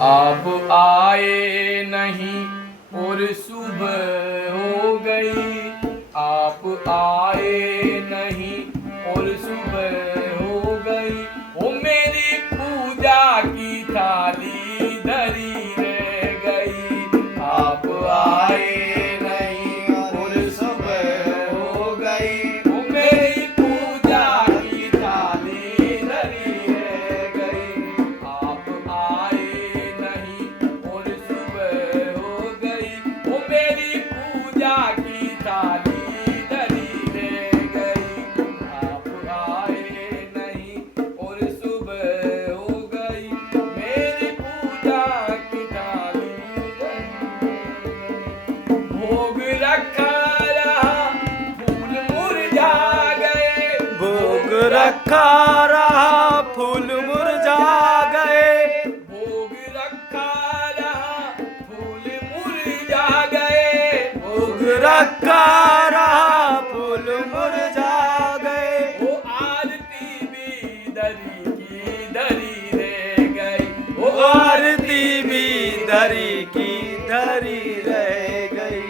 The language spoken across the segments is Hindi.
आप आए नहीं और सुबह हो गई। आप आए नहीं और सुबह हो गई। ओ मेरी पूजा की थाली धरी रह गई। आप आए नहीं और सुबह हो गई। ओ मेरी पूजा की थाली धरी रह गई। आप आए नहीं और सुबह हो गई। ओ मेरी पूजा की थाली धरी रह गई। आप आए नहीं और सुबह हो गई। मेरी पूजा की थाली धरी रह गई। भोग रखा रहा फूल मुरझा गए। भोग रखा रहा फूल मुरझा गए। भोग रखा रहा फूल मुरझा गए। भोग रखा रहा फूल मुरझा गए। वो आरती भी धरी की धरी रह गई। वो आरती भी धरी की धरी रह गई।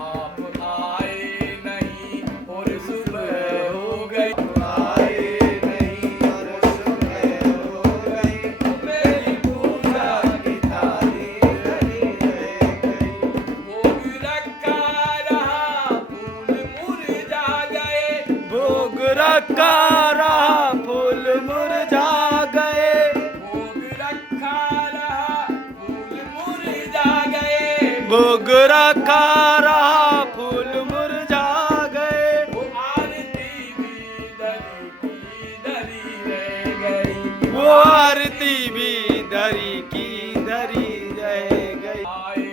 आप आए नहीं और सुबह हो गई। आए नहीं और सुबह हो गई। मेरी पूजा की थाली धरी रह गई। भोग रखा रहा फूल मुरझा गए। भोग रखा रहा फूल मुरझा गए। भोग रखा रहा फूल मुरझा गए। भोग रखा रहा फूल मुरझा गए। वो आरती भी धरी की धरी रह गई। वो आरती भी धरी की धरी रह गई। आए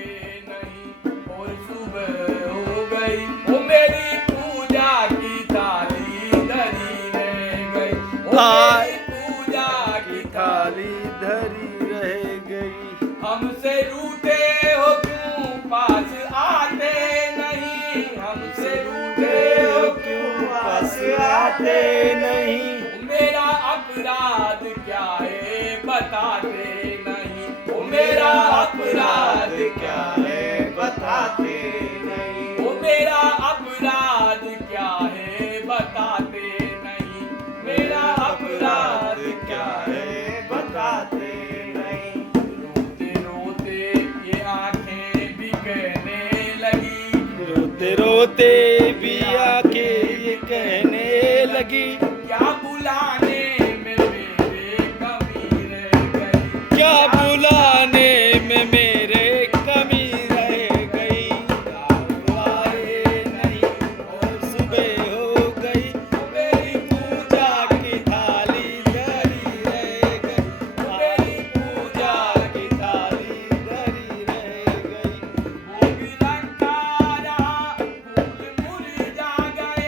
नहीं और सुबह हो गई। वो मेरी पूजा की थाली धरी रह गई। वो मेरी पूजा की थाली धरी रह गई। हमसे रूठे हो क्यों पास आते नहीं। हमसे रूठे हो क्यों पास आते नहीं। मेरा अपराध क्या है बताते नहीं। ओ मेरा अपराध क्या है बताते नहीं। ओ मेरा अपराध क्या है बताते नहीं। मेरा अपराध क्या है बताते नहीं। रोते रोते ये आंखें भी कहने लगी। रोते रोते भी आंखें ये कहने लगी। क्या बुलाने में मेरे कमी रह गई। क्या बुलाने में मेरे कमी रह गई। आप आए नहीं और सुबह हो गई। मेरी पूजा की थाली धरी रह गई। मेरी पूजा की थाली धरी रह गई। भोग रखा रहा फूल मुरझा गए।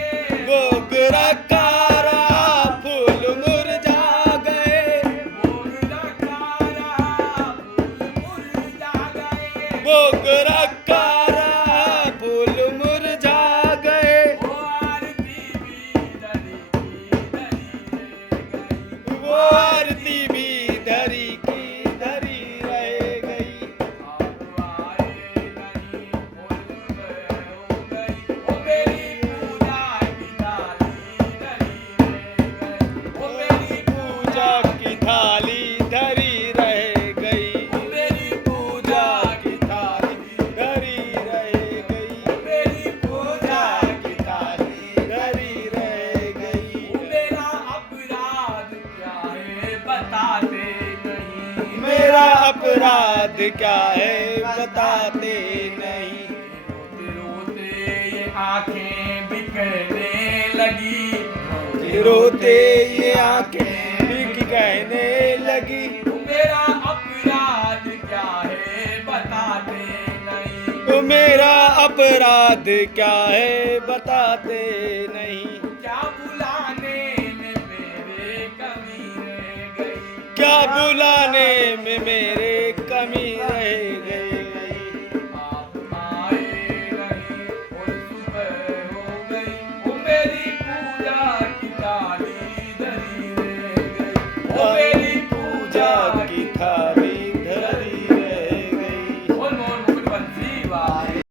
भोग रखा रहा फूल मुरझा गए। भोग रखा रहा फूल मुरझा गए। भोग रखा रहा फूल मुरझा गए। वो आरती भी धरी की धरी रह गई। वो आरती भी धरी की धरी रह गई। आप आए नहीं और सुबह हो गई। ओ मेरी पूजा की थाली धरी रह गई। ओ मेरी पूजा की थाली धरी रह गई। ओ मेरी पूजा की थाली धरी रह गई। मेरी पूजा की थाली धरी रह गई। मेरा अपराध क्या है बताते नहीं। मेरा अपराध क्या है बताते नहीं। रोते रोते ये आंखें भी कहने लगी। रोते रोते ये आंखें भी कहने लगी। मेरा अपराध क्या है बताते नहीं। तो मेरा अपराध क्या है बताते नहीं। क्या बुलाने में मेरे कमी रह गई। क्या बुलाने में मेरे कमी रह गई। आप आए नहीं और सुबह हो गई। ओ मेरी पूजा की थाली धरी रह गई। ओ मेरी पूजा की थाली